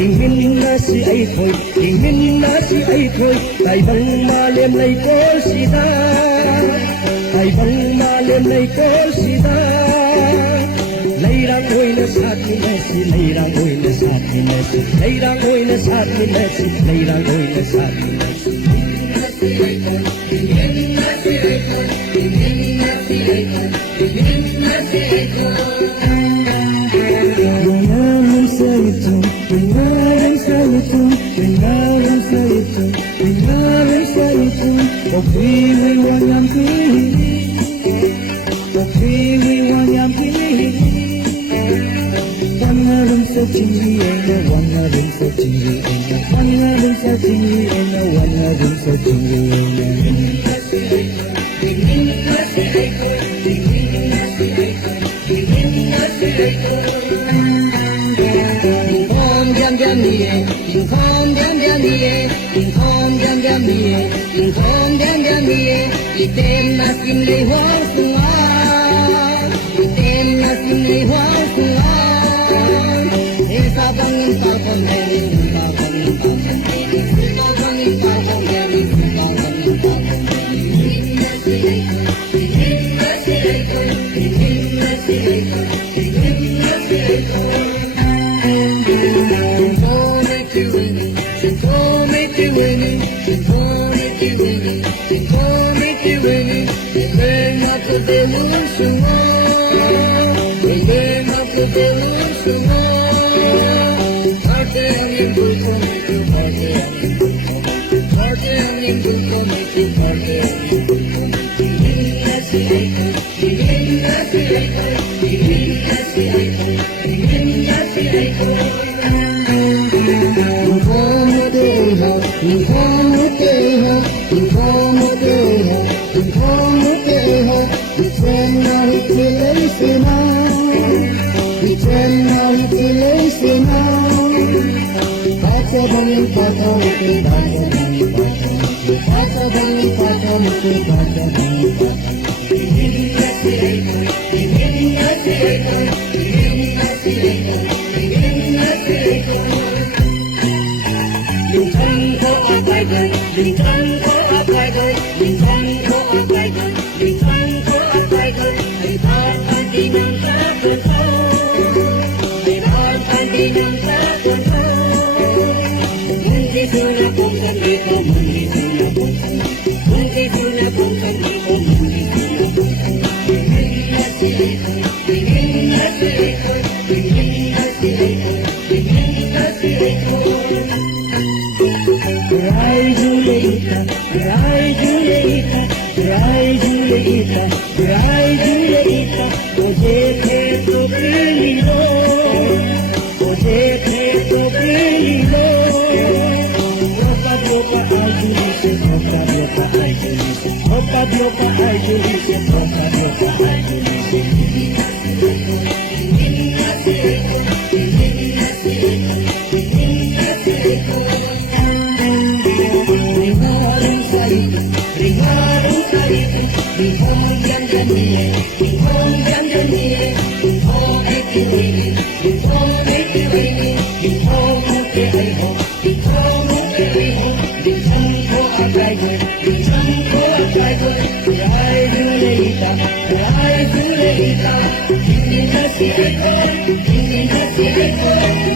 Ingin na si ay ko'y, ingin na si ay ko'y, tay bang malim na'y kol sida, tay bang malim na'y kol sida. Layrang oy na sa akin na si, layrang oy na sa akin na si, layrang oy na sa akin na si, layrang oy na sa akin na si. Ingin na si ay ko'y, ingin na si ay ko'y, ingin na si ay ko'y. Item na simlay huwag sungan, item na simlay huwag sungan. Isa bangin tapon meron, isa bangin tapon meron, isa bangin tapon meron, isa bangin tapon meron. Itim na si Aiko, itim na si Aiko, itim na si Aiko, itim na si Aiko. Opa diopa ay Juliset, opa diopa ay Juliset. Ringarong salita, ringarong salita, ringarong gandaniye, ringarong gandaniye, ringarong ay kiwini, ringarong ay kiwini, ringarong ay ayho, ringarong ay ayho, ringarong ko agay ko, ringarong ko agay ko, ay Juleita, ay Juleita, hindi na si Eko, hindi na si Eko.